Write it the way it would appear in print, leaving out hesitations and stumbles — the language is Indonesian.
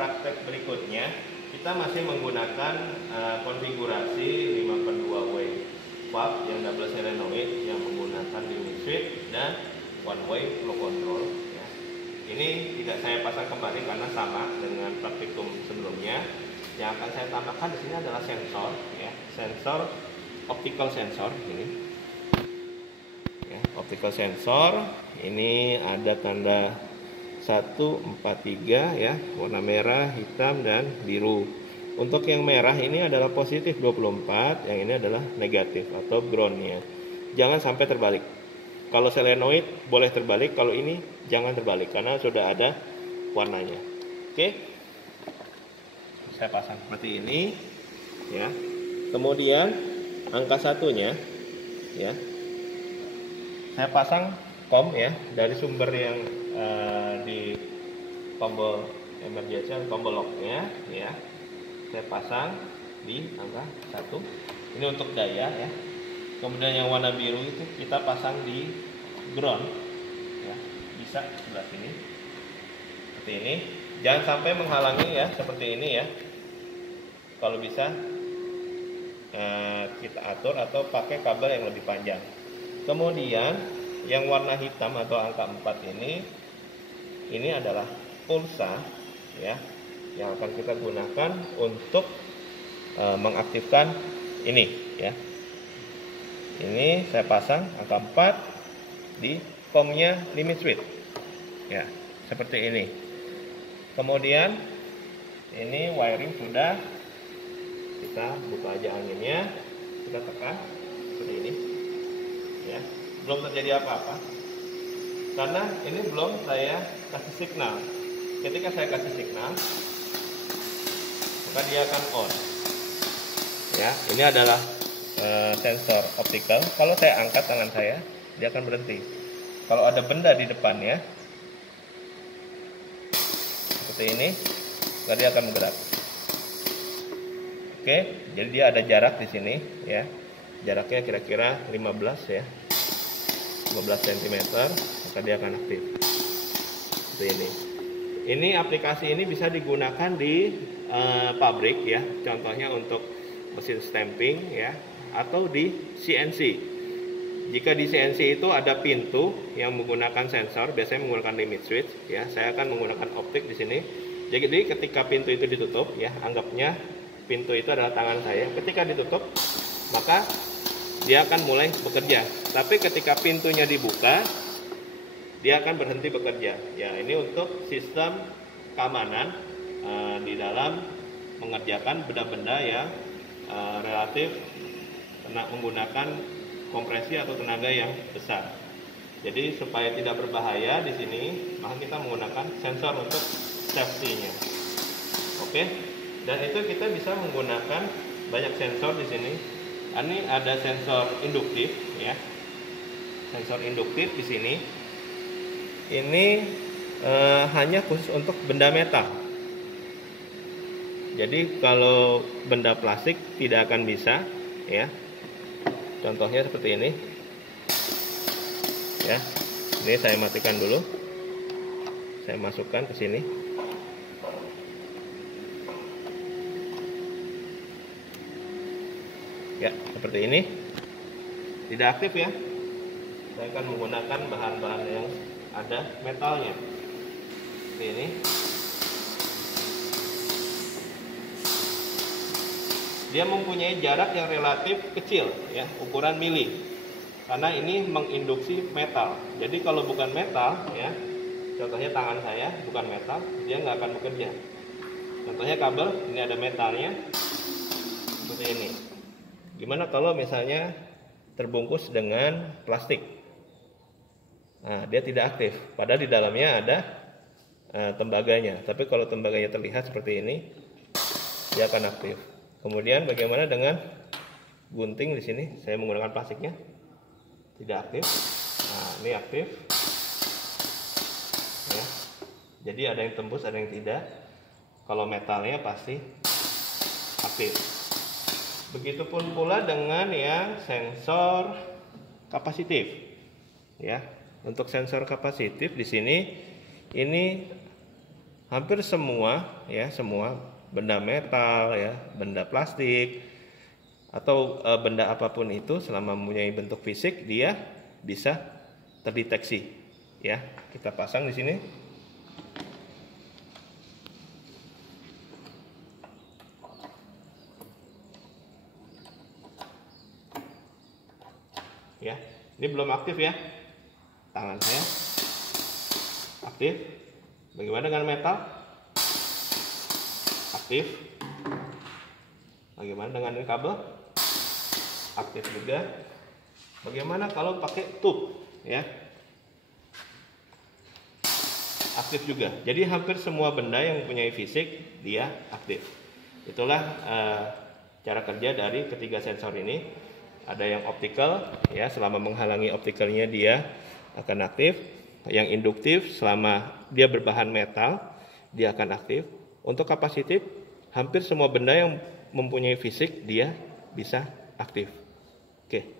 praktek berikutnya kita masih menggunakan konfigurasi 5/2 way valve yang double solenoid yang menggunakan limit switch dan one way flow control ya. Ini tidak saya pasang kembali karena sama dengan praktikum sebelumnya. Yang akan saya tambahkan di sini adalah sensor ya, sensor optical sensor ini ya, optical sensor ini ada tanda 143 ya, warna merah, hitam, dan biru. Untuk yang merah ini adalah positif 24, yang ini adalah negatif atau ground ya. Jangan sampai terbalik. Kalau solenoid boleh terbalik, kalau ini jangan terbalik karena sudah ada warnanya. Oke. Saya pasang seperti ini ya. Kemudian angka satunya ya. Saya pasang kom ya dari sumber yang di tombol emergency, tombol locknya ya, saya pasang di angka 1. Ini untuk daya ya. Kemudian yang warna biru itu kita pasang di ground ya, bisa sebelah sini seperti ini. Jangan sampai menghalangi ya, seperti ini ya. Kalau bisa kita atur atau pakai kabel yang lebih panjang. Kemudian yang warna hitam atau angka 4 ini adalah pulsa ya, yang akan kita gunakan untuk mengaktifkan ini ya. Ini saya pasang angka 4 di komnya limit switch ya, seperti ini. Kemudian ini wiring sudah, kita buka aja anginnya, kita tekan seperti ini ya. Belum terjadi apa-apa karena ini belum saya kasih signal. Ketika saya kasih signal maka dia akan on ya. Ini adalah sensor optical. Kalau saya angkat tangan saya, dia akan berhenti. Kalau ada benda di depannya seperti ini, maka dia akan bergerak. Oke, jadi dia ada jarak di sini ya. Jaraknya kira-kira 15 ya. 15 cm, maka dia akan aktif. Seperti ini. Ini aplikasi ini bisa digunakan di pabrik ya. Contohnya untuk mesin stamping ya, atau di CNC. Jika di CNC itu ada pintu yang menggunakan sensor, biasanya menggunakan limit switch ya. Saya akan menggunakan optik di sini. Jadi ketika pintu itu ditutup ya, anggapnya pintu itu adalah tangan saya. Ketika ditutup, maka dia akan mulai bekerja. Tapi ketika pintunya dibuka, dia akan berhenti bekerja. Ya, ini untuk sistem keamanan di dalam mengerjakan benda-benda yang relatif menggunakan kompresi atau tenaga yang besar. Jadi supaya tidak berbahaya di sini, maka kita menggunakan sensor untuk safety-nya. Oke. Dan itu kita bisa menggunakan banyak sensor di sini. Ini ada sensor induktif ya. Sensor induktif di sini. Ini hanya khusus untuk benda metal. Jadi kalau benda plastik tidak akan bisa ya. Contohnya seperti ini. Ya. Ini saya matikan dulu. Saya masukkan ke sini. Ya, seperti ini. Tidak aktif ya. Saya akan menggunakan bahan-bahan yang ada metalnya. Seperti ini. Dia mempunyai jarak yang relatif kecil ya, ukuran mili. Karena ini menginduksi metal. Jadi kalau bukan metal ya, contohnya tangan saya bukan metal, dia nggak akan bekerja. Contohnya kabel, ini ada metalnya. Seperti ini. Gimana kalau misalnya terbungkus dengan plastik? Nah, dia tidak aktif. Padahal di dalamnya ada tembaganya. Tapi kalau tembaganya terlihat seperti ini, dia akan aktif. Kemudian bagaimana dengan gunting di sini? Saya menggunakan plastiknya, tidak aktif. Nah, ini aktif. Ya. Jadi ada yang tembus, ada yang tidak. Kalau metalnya pasti aktif. Begitupun pula dengan yang sensor kapasitif. Ya, untuk sensor kapasitif di sini ini hampir semua ya, semua benda metal ya, benda plastik atau benda apapun itu selama mempunyai bentuk fisik dia bisa terdeteksi ya. Kita pasang di sini. Ya, ini belum aktif ya. Tangan saya aktif. Bagaimana dengan metal? Aktif. Bagaimana dengan ini kabel? Aktif juga. Bagaimana kalau pakai tube ya? Aktif juga. Jadi hampir semua benda yang mempunyai fisik dia aktif. Itulah cara kerja dari ketiga sensor ini. Ada yang optical ya, selama menghalangi optikalnya dia akan aktif. Yang induktif, selama dia berbahan metal dia akan aktif. Untuk kapasitif, hampir semua benda yang mempunyai fisik dia bisa aktif. Oke.